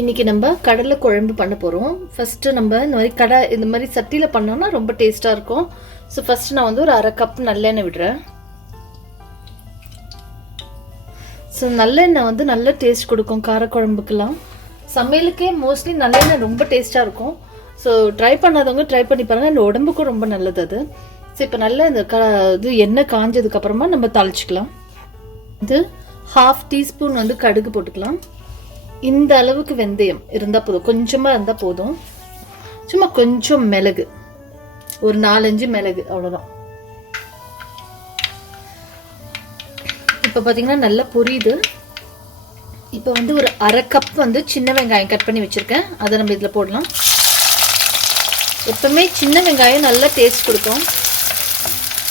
இன்னைக்கு நம்ம கடலை குழம்பு பண்ண போகிறோம். ஃபஸ்ட்டு நம்ம இந்த மாதிரி சட்டியில் பண்ணோம்னா ரொம்ப டேஸ்ட்டாக இருக்கும். ஸோ ஃபஸ்ட்டு நான் ஒரு அரை கப் நல்லெண்ணெய் விடுறேன். ஸோ நல்லெண்ணெய் நல்ல டேஸ்ட் கொடுக்கும் காரக்குழம்புக்கெல்லாம். சமையலுக்கே மோஸ்ட்லி நல்லெண்ணெய் ரொம்ப டேஸ்ட்டாக இருக்கும். ஸோ ட்ரை பண்ணாதவங்க ட்ரை பண்ணி பாருங்கள். இந்த உடம்புக்கும் ரொம்ப நல்லது அது. ஸோ இப்போ நல்ல இது எண்ணெய் காஞ்சதுக்கப்புறமா நம்ம தாளிச்சிக்கலாம். இது 1/2 டீஸ்பூன் கடுகு போட்டுக்கலாம். இந்த அளவுக்கு வெந்தயம் இருந்தால் போதும், கொஞ்சமாக இருந்தால் போதும். சும்மா கொஞ்சம் மிளகு, ஒரு 4-5 மிளகு, அவ்வளோதான். இப்போ பார்த்தீங்கன்னா நல்லா பொரியுது. இப்போ ஒரு அரை கப் சின்ன வெங்காயம் கட் பண்ணி வச்சுருக்கேன். அதை நம்ம இதில் போடலாம். எப்பவுமே சின்ன வெங்காயம் நல்லா டேஸ்ட் கொடுக்கும்.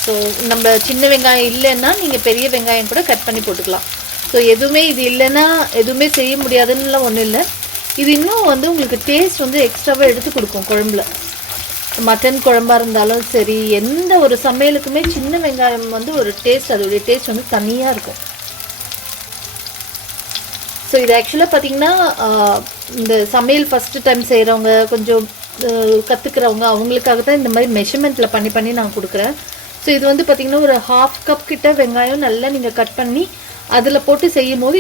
ஸோ நம்ம சின்ன வெங்காயம் இல்லைன்னா நீங்கள் பெரிய வெங்காயம் கூட கட் பண்ணி போட்டுக்கலாம். ஸோ எதுவுமே இது இல்லைன்னா எதுவுமே செய்ய முடியாதுன்னுலாம் ஒன்றும் இல்லை. இது இன்னும் உங்களுக்கு டேஸ்ட் எக்ஸ்ட்ராவாக எடுத்து கொடுக்கும் குழம்புல. மட்டன் குழம்பாக இருந்தாலும் சரி, எந்த ஒரு சமையலுக்குமே சின்ன வெங்காயம் ஒரு டேஸ்ட், அதோடைய டேஸ்ட் தனியாக இருக்கும். ஸோ இது ஆக்சுவலாக பார்த்தீங்கன்னா இந்த சமையல் ஃபஸ்ட்டு டைம் செய்கிறவங்க, கொஞ்சம் கற்றுக்கிறவங்க, அவங்களுக்காக தான் இந்த மாதிரி மெஷர்மெண்ட்டில் பண்ணி நான் கொடுக்குறேன். ஸோ இது பார்த்தீங்கன்னா ஒரு 1/2 கப் கிட்ட வெங்காயம் நல்லா நீங்கள் கட் பண்ணி அதில் போட்டு செய்யும் போது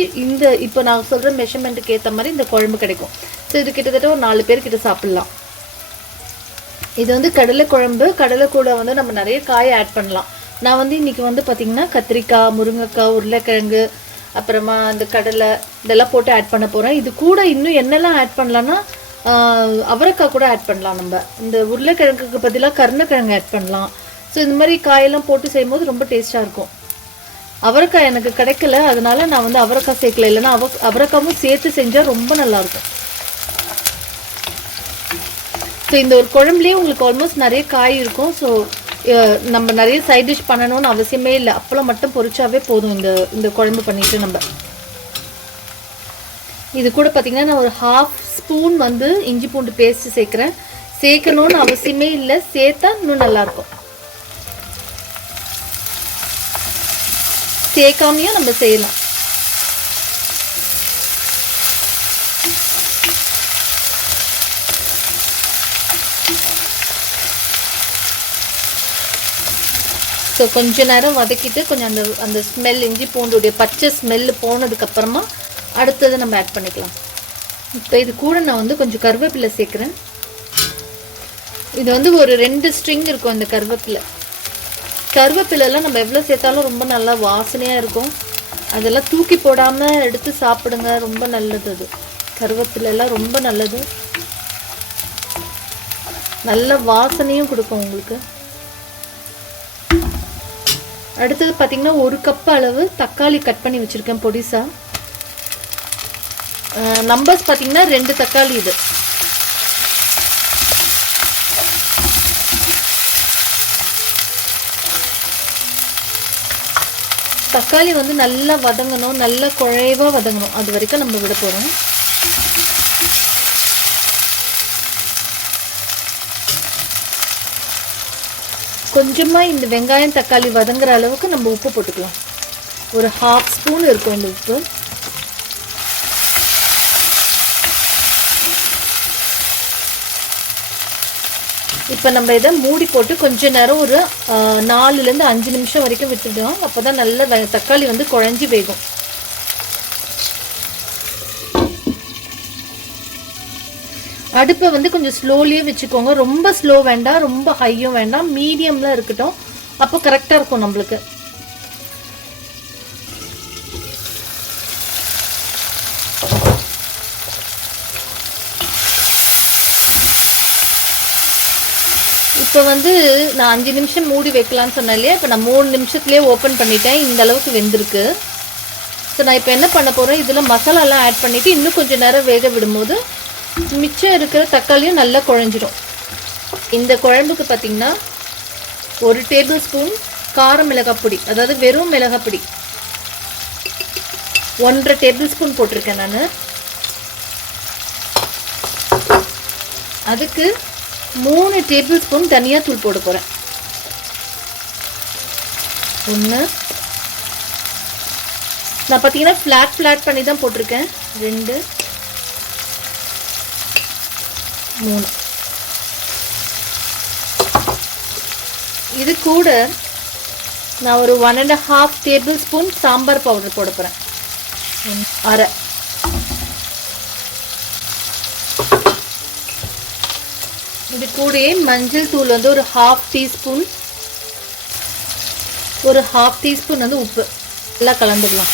இப்போ நான் சொல்கிற மெஷர்மெண்ட்டுக்கு ஏற்ற மாதிரி இந்த குழம்பு கிடைக்கும். ஸோ இது கிட்டத்தட்ட ஒரு 4 பேர்கிட்ட சாப்பிட்லாம். இது கடலை குழம்பு. கடலை கூட நம்ம நிறைய காய் ஆட் பண்ணலாம். நான் இன்னைக்கு பார்த்தீங்கன்னா கத்திரிக்காய், முருங்கைக்காய், உருளைக்கிழங்கு, அப்புறமா அந்த கடலை இதெல்லாம் போட்டு ஆட் பண்ண போகிறேன். இது கூட இன்னும் என்னெல்லாம் ஆட் பண்ணலான்னா அவரைக்காய் கூட ஆட் பண்ணலாம். நம்ம இந்த உருளைக்கிழங்குக்கு பதிலாக கருணக்கிழங்கு ஆட் பண்ணலாம். ஸோ இந்த மாதிரி காயெல்லாம் போட்டு செய்யும்போது ரொம்ப டேஸ்ட்டாக இருக்கும். அவரைக்காய் எனக்கு கிடைக்கல, அதனால நான் அவரைக்காய் சேர்க்கல. இல்லைன்னா அவரைக்காவும் சேர்த்து செஞ்சால் ரொம்ப நல்லாயிருக்கும். ஸோ இந்த ஒரு குழம்புலேயே உங்களுக்கு ஆல்மோஸ்ட் நிறைய காய் இருக்கும். ஸோ நம்ம நிறைய சைட் டிஷ் பண்ணணும்னு அவசியமே இல்லை. அப்பளம் மட்டும் பொரிச்சாவே போதும் இந்த குழம்பு பண்ணிட்டு நம்ம. இது கூட பார்த்தீங்கன்னா நான் ஒரு 1/2 ஸ்பூன் இஞ்சி பூண்டு பேஸ்ட் சேர்க்குறேன். சேர்க்கணும்னு அவசியமே இல்லை, சேர்த்தா இன்னும் நல்லாயிருக்கும். சேர்க்காமையும் நம்ம செய்யலாம். ஸோ கொஞ்ச நேரம் வதக்கிட்டு கொஞ்சம் அந்த ஸ்மெல், இஞ்சி பூண்டுடைய பச்சை ஸ்மெல்லு போனதுக்கப்புறமா அடுத்தது நம்ம ஆட் பண்ணிக்கலாம். இப்போ இது கூட நான் கொஞ்சம் கருவேப்பிலை சேர்க்குறேன். இது ஒரு 2 ஸ்ட்ரிங் இருக்கும் இந்த கருவேப்பிலெல்லாம் நம்ம எவ்வளோ சேர்த்தாலும் ரொம்ப நல்லா வாசனையாக இருக்கும். அதெல்லாம் தூக்கி போடாமல் எடுத்து சாப்பிடுங்க, ரொம்ப நல்லது. அது கருவேப்பிலெல்லாம் ரொம்ப நல்லது, நல்ல வாசனையும் கொடுக்கும் உங்களுக்கு. அடுத்தது பார்த்தீங்கன்னா 1 கப் அளவு தக்காளி கட் பண்ணி வச்சுருக்கேன் பொடிசா. நம்பர்ஸ் பார்த்தீங்கன்னா 2 தக்காளி. இது தக்காளி நல்லா வதங்கணும், நல்லா குழைவாக வதங்கணும். அது வரைக்கும் நம்ம விட போகிறோம். கொஞ்சமாக இந்த வெங்காயம் தக்காளி வதங்குற அளவுக்கு நம்ம உப்பு போட்டுக்கலாம். ஒரு 1/2 ஸ்பூன் இருக்கும் இந்த உப்பு. இப்போ நம்ம இதை மூடி போட்டு கொஞ்ச நேரம் ஒரு 4-5 நிமிஷம் வரைக்கும் விட்டுடுவோம். அப்போ தான் நல்ல தக்காளி குழஞ்சி வேகும். அடுப்பை கொஞ்சம் ஸ்லோலியே வச்சுக்கோங்க. ரொம்ப ஸ்லோ வேண்டாம், ரொம்ப ஹையும் வேண்டாம், மீடியம்ல இருக்கட்டும். அப்போ கரெக்டாக இருக்கும் நம்மளுக்கு. இப்போ நான் 5 நிமிஷம் மூடி வைக்கலான்னு சொன்னேன் இல்லையா. இப்போ நான் 3 நிமிஷத்துலேயே ஓப்பன் பண்ணிட்டேன். இந்த அளவுக்கு வெந்திருக்கு. ஸோ நான் இப்போ என்ன பண்ண போகிறேன், இதில் மசாலாலாம் ஆட் பண்ணிவிட்டு இன்னும் கொஞ்சம் நேரம் வேக விடும்போது மிச்சம் இருக்கிற தக்காளியும் நல்லா குழஞ்சிடும். இந்த குழம்புக்கு பார்த்தீங்கன்னா 1 டேபிள் ஸ்பூன் கார மிளகாய் பொடி, அதாவது வெறும் மிளகாய் பொடி 1.5 டேபிள் ஸ்பூன் போட்டிருக்கேன் நான். அதுக்கு 3 டேபிள் ஸ்பூன் தனியா தூள் போட போறேன். 1 நான் பார்த்தீங்கன்னா ஃப்ளாட் பண்ணி தான் போட்டிருக்கேன். 2 3. இது கூட நான் ஒரு 1.5 டேபிள்ஸ்பூன் சாம்பார் பவுடர் போட போகிறேன். அரை. இது கூட மஞ்சள் தூள் வந்து ஒரு 1/2 டீஸ்பூன், ஒரு 1/2 டீஸ்பூன் வந்து உப்பு எல்லாம் கலந்துடலாம்.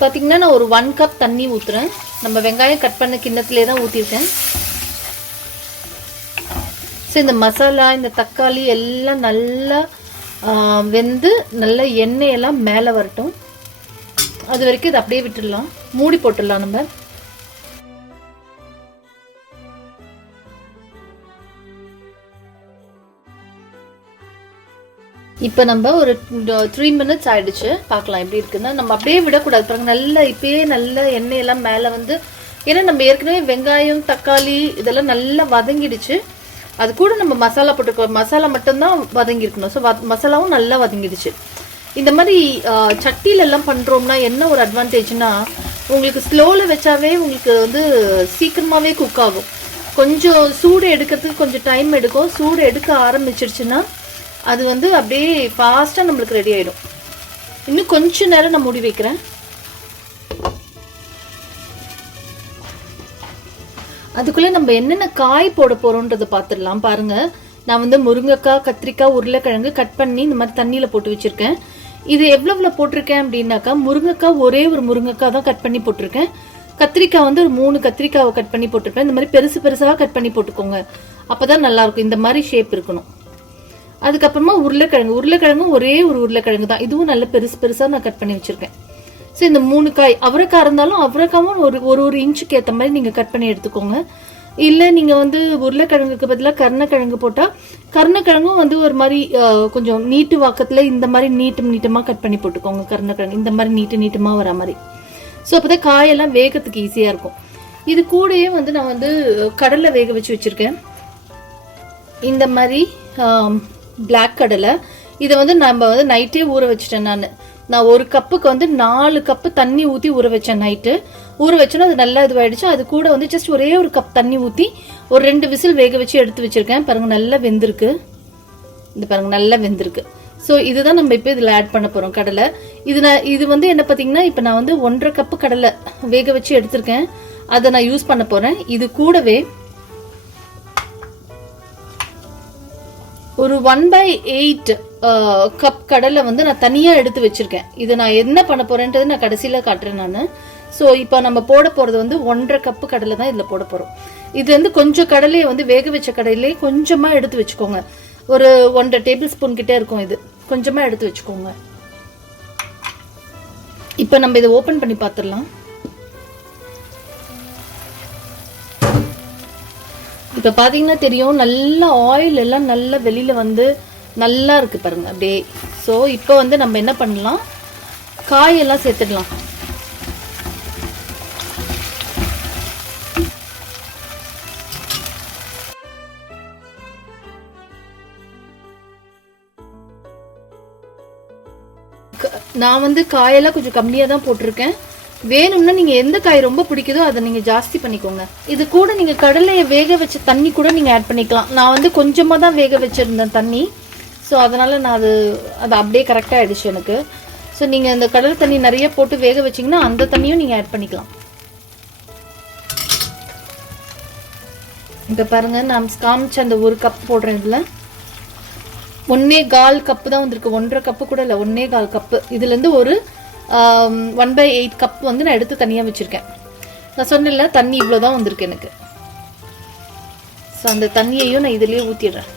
பார்த்தீங்கன்னா நான் ஒரு 1 கப் தண்ணி ஊற்றுறேன். நம்ம வெங்காயம் கட் பண்ண கிண்ணத்திலே தான் ஊற்றிருக்கேன். ஸோ இந்த மசாலா, இந்த தக்காளி எல்லாம் நல்லா வெந்து நல்ல எண்ணெயெல்லாம் மேலே வரட்டும். அது வரைக்கும் இதை அப்படியே விட்டுடலாம், மூடி போட்டுடலாம். நம்ம இப்போ நம்ம ஒரு 3 மினிட்ஸ் ஆயிடுச்சு. பார்க்கலாம் எப்படி இருக்குன்னா. நம்ம அப்படியே விடக்கூடாது பாருங்க. நல்லா இப்பயே நல்ல எண்ணெயெல்லாம் மேலே வந்து, ஏன்னா நம்ம ஏற்கனவே வெங்காயம் தக்காளி இதெல்லாம் நல்லா வதங்கிடுச்சு. அது கூட நம்ம மசாலா போட்டுருக்கோம். மசாலா மட்டும்தான் வதங்கி இருக்கணும். ஸோ மசாலாவும் நல்லா வதங்கிடுச்சு. இந்த மாதிரி சட்டியில எல்லாம் பண்றோம்னா என்ன ஒரு அட்வான்டேஜ்னா, உங்களுக்கு ஸ்லோவில் வச்சாவே உங்களுக்கு வந்து சீக்கிரமாவே குக் ஆகும். கொஞ்சம் சூடு எடுக்கிறதுக்கு கொஞ்சம் டைம் எடுக்கும். சூடு எடுக்க ஆரம்பிச்சிருச்சுன்னா அது வந்து அப்படியே ஃபாஸ்ட்டாக நம்மளுக்கு ரெடி ஆகிடும். இன்னும் கொஞ்சம் நேரம் நான் மூடி வைக்கிறேன். அதுக்குள்ளே நம்ம என்னென்ன காய் போட போகிறோன்றதை பார்த்துடலாம். பாருங்கள், நான் வந்து முருங்கைக்காய், கத்திரிக்காய், உருளைக்கிழங்கு கட் பண்ணி இந்த மாதிரி தண்ணியில் போட்டு வச்சுருக்கேன். இது எவ்வளோ போட்டிருக்கேன் அப்படின்னாக்கா, முருங்கைக்காய் ஒரே ஒரு முருங்கைக்காய் தான் கட் பண்ணி போட்டிருக்கேன். கத்திரிக்காய் வந்து ஒரு 3 கத்திரிக்காவை கட் பண்ணி போட்டிருப்பேன். இந்த மாதிரி பெருசு பெருசாக கட் பண்ணி போட்டுக்கோங்க, அப்போ தான் நல்லாயிருக்கும். இந்த மாதிரி ஷேப் இருக்கணும். அதுக்கப்புறமா உருளைக்கிழங்கும் ஒரே ஒரு உருளைக்கிழங்கு தான். இதுவும் நல்ல பெருசு பெருசாக நான் கட் பண்ணி வச்சுருக்கேன். ஸோ இந்த 3 காய், அவரைக்காய் இருந்தாலும் அவரைக்காவும் ஒரு இன்ச்சுக்கு ஏற்ற மாதிரி நீங்கள் கட் பண்ணி எடுத்துக்கோங்க. இல்லை நீங்கள் வந்து உருளைக்கிழங்குக்கு பதிலாக கருணக்கிழங்கு போட்டால் கருணக்கிழங்கும் வந்து ஒரு மாதிரி கொஞ்சம் நீட்டு வாக்கத்தில் இந்த மாதிரி நீட்டமாக கட் பண்ணி போட்டுக்கோங்க. கருணக்கிழங்கு இந்த மாதிரி நீட்டமாக வர மாதிரி. ஸோ அப்போ தான் காயெல்லாம் வேகத்துக்கு ஈஸியாக இருக்கும். இது கூடயே வந்து நான் வந்து கடலை வேக வச்சு வச்சுருக்கேன். இந்த மாதிரி பிளாக் கடலை. இதை வந்து நம்ம வந்து நைட்டே ஊற வச்சுட்டேன். நான் 1 கப்புக்கு வந்து 4 கப்பு தண்ணி ஊற்றி ஊற வச்சேன். நைட்டு ஊற வச்சோன்னா அது நல்லா இதுவாயிடுச்சு. அது கூட வந்து ஜஸ்ட் ஒரே ஒரு கப் தண்ணி ஊற்றி ஒரு 2 விசில் வேக வச்சு எடுத்து வச்சிருக்கேன். பாருங்க நல்லா வெந்திருக்கு. இது பாருங்க நல்லா வெந்திருக்கு. ஸோ இதுதான் நம்ம இப்போ இதில் ஆட் பண்ண போகிறோம் கடலை. இது வந்து என்ன பார்த்தீங்கன்னா, இப்போ நான் வந்து 1.5 கப்பு கடலை வேக வச்சு எடுத்திருக்கேன். அதை நான் யூஸ் பண்ண போகிறேன். இது கூடவே ஒரு 1/8 கப் கடலை வந்து நான் தனியாக எடுத்து வச்சிருக்கேன். இது நான் என்ன பண்ண போறேன்றது நான் கடைசியில் காட்டுறேன் நான். ஸோ இப்போ நம்ம போட போகிறது வந்து 1.5 கப்பு கடலை தான் இதில் போட போகிறோம். இது வந்து கொஞ்சம் கடலையை வந்து வேக வச்ச கடலையே கொஞ்சமாக எடுத்து வச்சுக்கோங்க. ஒரு 1.5 டேபிள் ஸ்பூன் கிட்டே இருக்கும். இது கொஞ்சமாக எடுத்து வச்சுக்கோங்க. இப்போ நம்ம இதை ஓப்பன் பண்ணி பார்த்துடலாம். இப்போ பார்த்தீங்கன்னா தெரியும், நல்ல ஆயில் எல்லாம் நல்லா வெளியில் வந்து நல்லா இருக்கு பாருங்க அப்படியே. ஸோ இப்போ வந்து நம்ம என்ன பண்ணலாம், காயெல்லாம் சேர்த்துடலாம். நான் வந்து காயெல்லாம் கொஞ்சம் கம்மியாக தான் போட்டிருக்கேன். வேணும்னா நீங்க எந்த காய் ரொம்ப பிடிக்குதோ அதை நீங்க ஜாஸ்தி பண்ணிக்கோங்க. இது கூட நீங்க கடலையை வேக வச்ச தண்ணி கூட நீங்க ஆட் பண்ணிக்கலாம். நான் வந்து கொஞ்சமா தான் வேக வச்சிருந்தேன் தண்ணி. ஸோ அதனால நான் அது அப்படியே கரெக்டாக ஆயிடுச்சு எனக்கு. ஸோ நீங்க இந்த கடலை தண்ணி நிறைய போட்டு வேக வச்சிங்கன்னா அந்த தண்ணியும் நீங்க ஆட் பண்ணிக்கலாம். இப்போ பாருங்க, நான் காமிச்ச அந்த 1 கப் போடுறேன். இதுல 1.25 கப்பு தான் வந்திருக்கு. 1.5 கப்பு கூட இல்லை, 1.25 கப்பு. இதுல இருந்து ஒரு 1/8 கப் வந்து நான் எடுத்து தனியாக வச்சுருக்கேன். நான் சொன்னேன்ல தண்ணி இவ்வளோதான் வந்திருக்கு எனக்கு. ஸோ அந்த தண்ணியையும் நான் இதுலேயே ஊற்றிடுறேன்.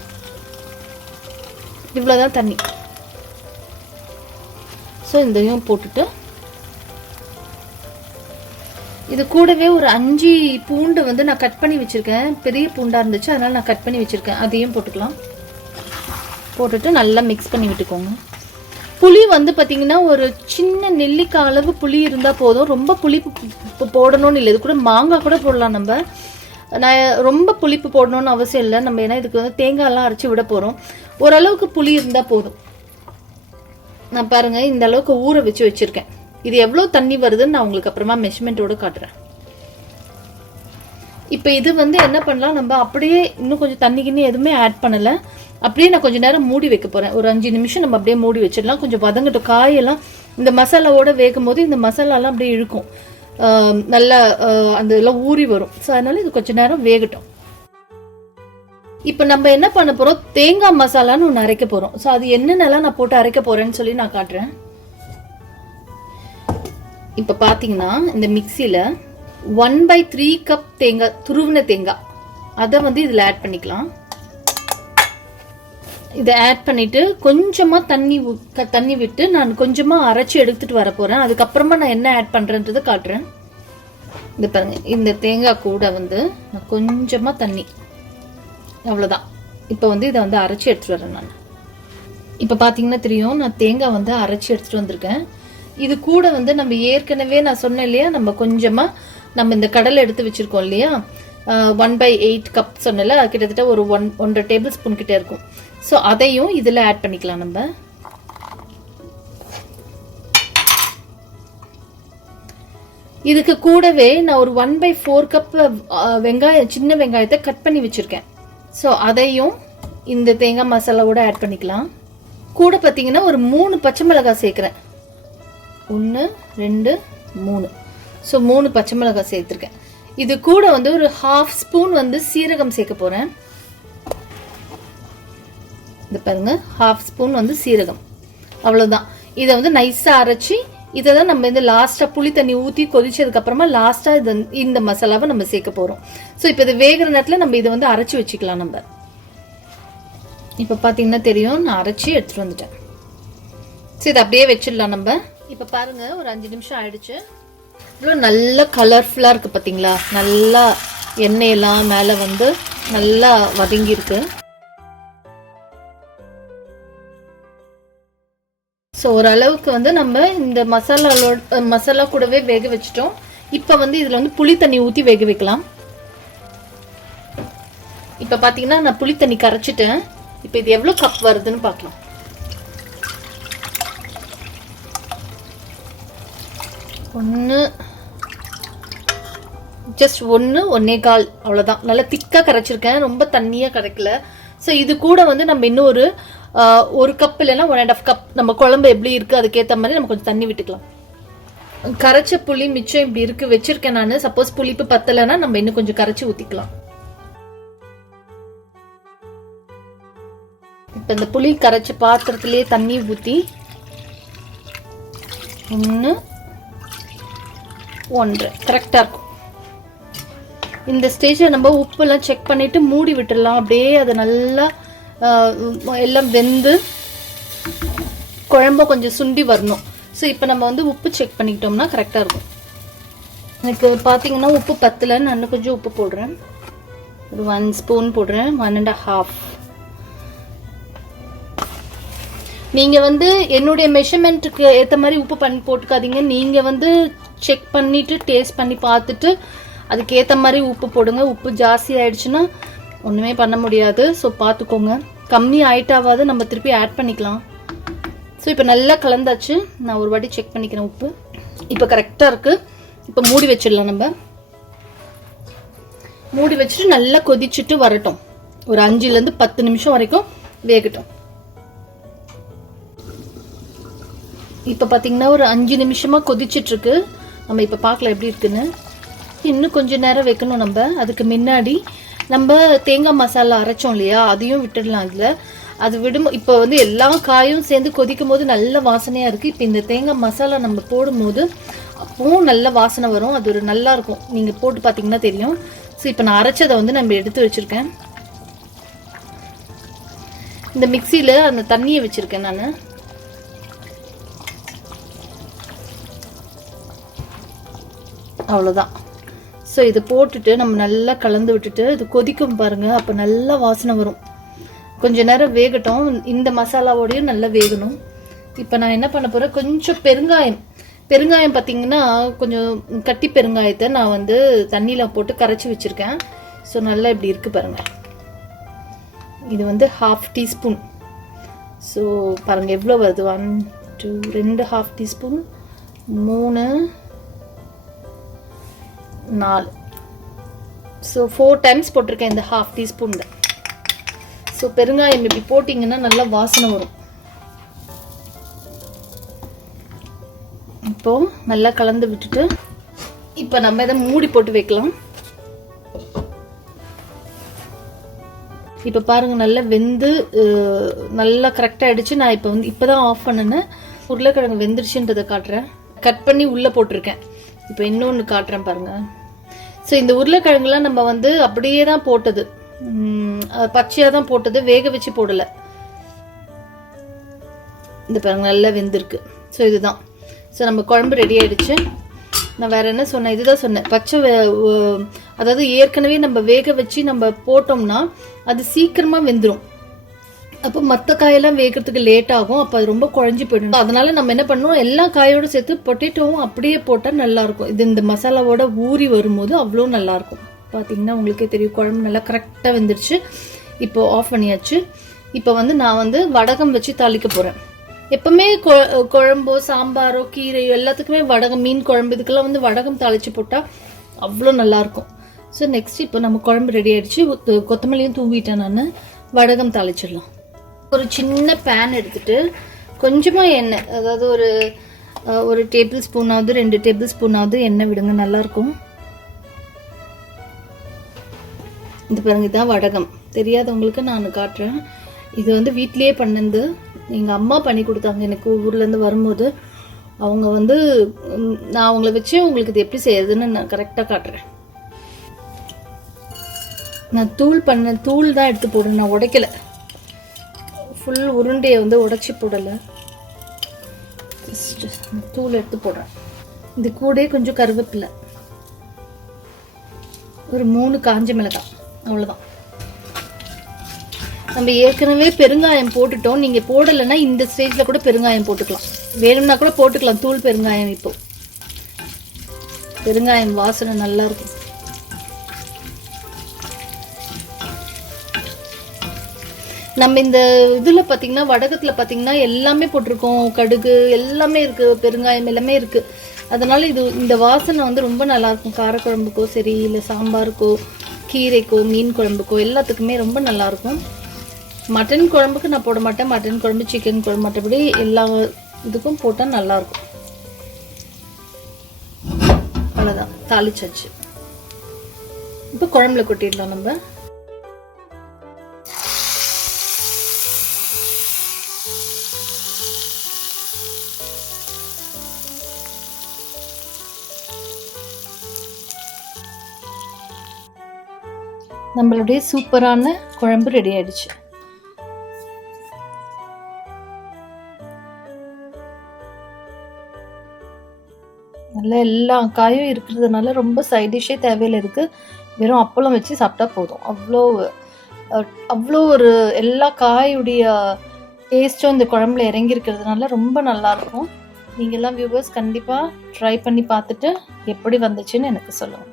இவ்வளோதான் தண்ணி. ஸோ இதையும் போட்டுட்டு இது கூடவே ஒரு 5 பூண்டு வந்து நான் கட் பண்ணி வச்சுருக்கேன். பெரிய பூண்டாக இருந்துச்சு, அதனால் நான் கட் பண்ணி வச்சுருக்கேன். அதையும் போட்டுக்கலாம். போட்டுட்டு நல்லா மிக்ஸ் பண்ணி விட்டுக்கோங்க. புளி வந்து பார்த்தீங்கன்னா ஒரு சின்ன நெல்லிக்காய் அளவு புளி இருந்தால் போதும். ரொம்ப புளி போடணும்னு இல்லை. இது கூட மாங்காய் கூட போடலாம் நம்ம. நான் ரொம்ப புளிப்பு போடணும்னு அவசியம் இல்லை. நம்ம ஏன்னா இதுக்கு வந்து தேங்காயெல்லாம் அரைச்சி விட போகிறோம். ஓரளவுக்கு புளி இருந்தால் போதும். நான் பாருங்க இந்த அளவுக்கு ஊற வச்சு வச்சிருக்கேன். இது எவ்வளோ தண்ணி வருதுன்னு நான் உங்களுக்கு அப்புறமா மெஷர்மெண்ட்டோடு காட்டுறேன். இப்போ இது வந்து என்ன பண்ணலாம், நம்ம அப்படியே இன்னும் கொஞ்சம் தண்ணிக்குன்னு எதுவுமே ஆட் பண்ணலை. அப்படியே நான் கொஞ்சம் நேரம் மூடி வைக்க போகிறேன். ஒரு 5 நிமிஷம் நம்ம அப்படியே மூடி வச்சிடலாம். கொஞ்சம் வதங்கட்டும். காயெல்லாம் இந்த மசாலாவோட வேகும் போது இந்த மசாலாலாம் அப்படியே இழுக்கும், நல்லா அந்த இதெல்லாம் ஊறி வரும். ஸோ அதனால இது கொஞ்சம் நேரம் வேகட்டும். இப்போ நம்ம என்ன பண்ண போகிறோம், தேங்காய் மசாலான்னு ஒன்று அரைக்க போகிறோம். ஸோ அது என்னென்னலாம் நான் போட்டு அரைக்க போகிறேன்னு சொல்லி நான் காட்டுறேன். இப்போ பார்த்தீங்கன்னா இந்த மிக்சியில் 1/3 கப் தேங்காய், துருவின தேங்காய், அதை வந்து இதில் ஆட் பண்ணிக்கலாம். இதை ஆட் பண்ணிட்டு கொஞ்சமா தண்ணி விட்டு நான் கொஞ்சமா அரைச்சி எடுத்துட்டு வர போறேன். அதுக்கப்புறமா நான் என்ன ஆட் பண்றேன்றதை காட்டுறேன். இந்த பாருங்க, இந்த தேங்காய் கூட வந்து நான் கொஞ்சமா தண்ணி, அவ்வளவுதான். இப்போ வந்து இதை வந்து அரைச்சி எடுத்துட்டு வரேன் நான். இப்போ பார்த்தீங்கன்னா தெரியும், நான் தேங்காய் வந்து அரைச்சி எடுத்துட்டு வந்திருக்கேன். இது கூட வந்து நம்ம ஏற்கனவே நான் சொன்னேன் இல்லையா, நம்ம கொஞ்சமா நம்ம இந்த கடலை எடுத்து வச்சிருக்கோம் இல்லையா, 1/8 கப் சொன்னல, கிட்டத்தட்ட ஒரு 1.5 டேபிள் ஸ்பூன் கிட்ட இருக்கும். ஸோ அதையும் இதில் ஆட் பண்ணிக்கலாம். நம்ம இதுக்கு கூடவே நான் ஒரு 1/4 கப் வெங்காயம், சின்ன வெங்காயத்தை கட் பண்ணி வச்சிருக்கேன். ஸோ அதையும் இந்த தேங்காய் மசாலாவோட ஆட் பண்ணிக்கலாம். கூட பார்த்தீங்கன்னா ஒரு 3 பச்சை மிளகாய் சேர்க்குறேன். 1 2 3. ஸோ 3 பச்சை மிளகாய் சேர்த்துருக்கேன். இது கூட வந்து ஒரு 1/2 ஸ்பூன் வந்து சீரகம் சேர்க்க போறேன். இது பாருங்க, 1/2 ஸ்பூன் வந்து சீரகம், அவ்வளவுதான். இதை வந்து நைஸா அரைச்சி இதை தான் நம்ம இந்த லாஸ்டா புளி தண்ணி ஊற்றி கொதிச்சதுக்கு அப்புறமா லாஸ்டா இந்த மசாலாவை நம்ம சேர்க்க போறோம். ஸோ இப்போ இது வேகிற நேரத்தில் நம்ம இதை வந்து அரைச்சி வச்சுக்கலாம். நம்ம இப்போ பார்த்தீங்கன்னா தெரியும், நான் அரைச்சி எடுத்துட்டு வந்துட்டேன். ஸோ இதை அப்படியே வச்சிடலாம் நம்ம. இப்போ பாருங்க, ஒரு 5 நிமிஷம் ஆயிடுச்சு. இவ்வளோ நல்ல கலர்ஃபுல்லாக இருக்குது பார்த்தீங்களா, நல்லா எண்ணெயெல்லாம் மேலே வந்து நல்லா வதங்கி இருக்கு. ஸோ ஓரளவுக்கு வந்து நம்ம இந்த மசாலா கூடவே வேக வச்சிட்டோம். இப்போ வந்து இதில் வந்து புளி தண்ணி ஊற்றி வேக வைக்கலாம். இப்போ பார்த்தீங்கன்னா நான் புளி தண்ணி கரைச்சிட்டேன். இப்போ இது எவ்வளோ கப் வருதுன்னு பார்க்கலாம். ஜஸ்ட் 1.25 அவ்வளோதான். நல்லா திக்காக கரைச்சிருக்கேன், ரொம்ப தண்ணியாக கரைக்கல. ஸோ இது கூட வந்து நம்ம இன்னும் ஒரு கப் இல்லைன்னா 1.5 கப், நம்ம குழம்பு எப்படி இருக்கு அதுக்கேற்ற மாதிரி நம்ம கொஞ்சம் தண்ணி விட்டுக்கலாம். கரைச்ச புளி மிச்சம் இப்படி இருக்கு வச்சிருக்கேன் நான். சப்போஸ் புளிப்பு பத்தலைன்னா நம்ம இன்னும் கொஞ்சம் கரைச்சி ஊற்றிக்கலாம். இப்போ இந்த புளி கரைச்ச பாத்திரத்திலேயே தண்ணி ஊற்றி 1 1.5 கரெக்டாக இருக்கும். இந்த ஸ்டேஜில் நம்ம உப்புலாம் செக் பண்ணிட்டு மூடி விட்டுடலாம். அப்படியே அது நல்லா எல்லாம் வெந்து குழம்பு கொஞ்சம் சுண்டி வரணும். ஸோ இப்போ நம்ம வந்து உப்பு செக் பண்ணிக்கிட்டோம்னா கரெக்டாக இருக்கும். எனக்கு பார்த்தீங்கன்னா உப்பு பத்தலை, நான் கொஞ்சம் உப்பு போடுறேன். ஒரு 1 ஸ்பூன் போடுறேன், 1.5. நீங்கள் வந்து என்னுடைய மெஷர்மெண்ட்டுக்கு ஏற்ற மாதிரி உப்பு பண்ணி போட்டுக்காதீங்க. நீங்கள் வந்து செக் பண்ணிவிட்டு டேஸ்ட் பண்ணி பார்த்துட்டு அதுக்கேற்ற மாதிரி உப்பு போடுங்க. உப்பு ஜாஸ்தி ஆயிடுச்சுன்னா ஒன்றுமே பண்ண முடியாது. ஸோ பார்த்துக்கோங்க, கம்மி ஆயிட்டாவது நம்ம திருப்பி ஆட் பண்ணிக்கலாம். ஸோ இப்போ நல்லா கலந்தாச்சு. நான் ஒரு வாட்டி செக் பண்ணிக்கிறேன் உப்பு. இப்போ கரெக்டாக இருக்குது. இப்போ மூடி வச்சிடலாம். நம்ம மூடி வச்சுட்டு நல்லா கொதிச்சுட்டு வரட்டும். ஒரு 5லேருந்து 10 நிமிஷம் வரைக்கும் வேகட்டும். இப்போ பார்த்தீங்கன்னா ஒரு 5 நிமிஷமாக கொதிச்சிட்ருக்கு. நம்ம இப்போ பார்க்கலாம் எப்படி இருக்குன்னு. இன்னும் கொஞ்சம் நேரம் வைக்கணும் நம்ம. அதுக்கு முன்னாடி நம்ம தேங்காய் மசாலா அரைச்சோம் இல்லையா, அதையும் விட்டுடலாம். இதில் அது இப்போ வந்து எல்லா காயும் சேர்ந்து கொதிக்கும் போது நல்ல வாசனையாக இருக்குது. இப்போ இந்த தேங்காய் மசாலா நம்ம போடும்போது அப்பவும் நல்ல வாசனை வரும். அது ஒரு நல்லா இருக்கும். நீங்கள் போட்டு பார்த்தீங்கன்னா தெரியும். ஸோ இப்போ நான் அரைச்சதை வந்து நம்ம எடுத்து வச்சுருக்கேன். இந்த மிக்சியில் அந்த தண்ணியை வச்சுருக்கேன் நான். அவ்வளோதான். ஸோ இதை போட்டுட்டு நம்ம நல்லா கலந்து விட்டுட்டு இது கொதிக்கும் பாருங்க, அப்போ நல்லா வாசனை வரும். கொஞ்ச நேரம் வேகட்டும். இந்த மசாலாவோடையும் நல்லா வேகணும். இப்போ நான் என்ன பண்ண போகிறேன், கொஞ்சம் பெருங்காயம் பார்த்தீங்கன்னா கொஞ்சம் கட்டி பெருங்காயத்தை நான் வந்து தண்ணியில் போட்டு கரைச்சி வச்சுருக்கேன். ஸோ நல்லா இப்படி இருக்குது பாருங்கள். இது வந்து 1/2 டீஸ்பூன். ஸோ பாருங்கள் எவ்வளோ வருது, 1 2 2 1/2 டீஸ்பூன், 3 4. ஸோ 4 டைம்ஸ் போட்டிருக்கேன் இந்த 1/2 டீஸ்பூனில். ஸோ பெருங்காயம் இப்படி போட்டிங்கன்னா நல்லா வாசனை வரும். இப்போது நல்லா கலந்து விட்டுட்டு இப்போ நம்ம இதை மூடி போட்டு வைக்கலாம். இப்போ பாருங்கள் நல்லா வெந்து நல்லா கரெக்டாக ஆகிடுச்சு. நான் இப்போ தான் ஆஃப் பண்ணினேன். உருளைக்கிழங்கு வெந்துருச்சுன்றதை காட்டுறேன். கட் பண்ணி உள்ளே போட்டிருக்கேன். இப்போ இன்னொன்று காட்டுறேன் பாருங்கள். ஸோ இந்த உருளைக்கிழங்குலாம் நம்ம வந்து அப்படியே தான் போட்டது, பச்சையாக தான் போட்டது, வேக வச்சு போடலை. இந்த பாருங்கள் நல்லா வெந்திருக்கு. ஸோ இதுதான். ஸோ நம்ம குழம்பு ரெடி ஆகிடுச்சு. நான் வேறு என்ன சொன்னேன், இதுதான் சொன்னேன். அதாவது ஏற்கனவே நம்ம வேக வச்சு நம்ம போட்டோம்னா அது சீக்கிரமாக வெந்துடும். அப்போ மற்ற காயெல்லாம் வேகிறதுக்கு லேட் ஆகும். அப்போ அது ரொம்ப குழஞ்சி போயிடும். அதனால நம்ம என்ன பண்ணுவோம், எல்லா காயோடு சேர்த்து பொட்டேட்டோவும் அப்படியே போட்டால் நல்லாயிருக்கும். இது இந்த மசாலாவோட ஊறி வரும்போது அவ்வளோ நல்லாயிருக்கும். பார்த்தீங்கன்னா உங்களுக்கே தெரியும் குழம்பு நல்லா கரெக்டாக வெந்துருச்சு. இப்போ ஆஃப் பண்ணியாச்சு. இப்போ வந்து நான் வந்து வடகம் வச்சு தாளிக்க போகிறேன். எப்பவுமே குழம்போ சாம்பாரோ கீரையோ எல்லாத்துக்குமே வடகம், மீன் குழம்பு இதுக்கெல்லாம் வந்து வடகம் தாளிச்சு போட்டால் அவ்வளோ நல்லாயிருக்கும். ஸோ நெக்ஸ்ட் இப்போ நம்ம குழம்பு ரெடி ஆகிடுச்சு. கொத்தமல்லியும் தூவிட்டேன். நான் வடகம் தாளிச்சிடலாம். ஒரு சின்ன பேன் எடுத்துட்டு கொஞ்சமாக எண்ணெய், அதாவது ஒரு டேபிள் ஸ்பூனாவது 2 டேபிள் ஸ்பூனாவது எண்ணெய் விடுங்க, நல்லாயிருக்கும். இது பாருங்க, இதுதான் வடகம். தெரியாதவங்களுக்கு நான் காட்டுறேன். இது வந்து வீட்லேயே பண்ணது. எங்கள் அம்மா பண்ணி கொடுத்தாங்க எனக்கு ஊர்லேருந்து வரும்போது. அவங்க வந்து நான் அவங்கள வச்சு உங்களுக்கு இது எப்படி செய்யறதுன்னு நான் கரெக்டாக காட்டுறேன். நான் தூள் தான் எடுத்து போடுறேன். நான் உடைக்கலை. ஃபுல் உருண்டையை வந்து உடைச்சி போடலை. தூள் எடுத்து போடுறேன். இது கூட கொஞ்சம் கருவேப்பிலை, ஒரு 3 காஞ்ச மிளகாய், அவ்வளோதான். நம்ம ஏற்கனவே பெருங்காயம் போட்டுட்டோம். நீங்கள் போடலைன்னா இந்த ஸ்டேஜில் கூட பெருங்காயம் போட்டுக்கலாம். வேணும்னா கூட போட்டுக்கலாம் தூள் பெருங்காயம். இப்போ பெருங்காயம் வாசனை நல்லா இருக்கும். நம்ம இந்த இதில் பார்த்தீங்கன்னா வடகத்தில் பார்த்தீங்கன்னா எல்லாமே போட்டிருக்கோம். கடுகு எல்லாமே இருக்குது, பெருங்காயம் எல்லாமே இருக்குது. அதனால் இந்த வாசனை வந்து ரொம்ப நல்லாயிருக்கும். காரக்குழம்புக்கோ சரி, இல்லை சாம்பாருக்கோ கீரைக்கோ மீன் குழம்புக்கோ எல்லாத்துக்குமே ரொம்ப நல்லாயிருக்கும். மட்டன் குழம்புக்கு நான் போட மாட்டேன். மட்டன் குழம்பு, சிக்கன் குழம்பு, மற்றபடி எல்லா இதுக்கும் போட்டால் நல்லாயிருக்கும். அவ்வளோதான், தாளிச்சாச்சு. இப்போ குழம்புல கொட்டிடலாம். நம்ம நம்மளுடைய சூப்பரான குழம்பு ரெடி ஆயிடுச்சு. நல்லா எல்லா காயும் இருக்கிறதுனால ரொம்ப சைட் டிஷ்ஷே தேவையில்லை. இருக்குது வெறும் அப்பளம் வச்சு சாப்பிட்டா போதும். அவ்வளோ ஒரு எல்லா காயுடைய டேஸ்ட்டும் இந்த குழம்புல இறங்கி இருக்கிறதுனால ரொம்ப நல்லாயிருக்கும். நீங்கள்லாம் வியூவர்ஸ் கண்டிப்பாக ட்ரை பண்ணி பார்த்துட்டு எப்படி வந்துச்சுன்னு எனக்கு சொல்லுங்கள்.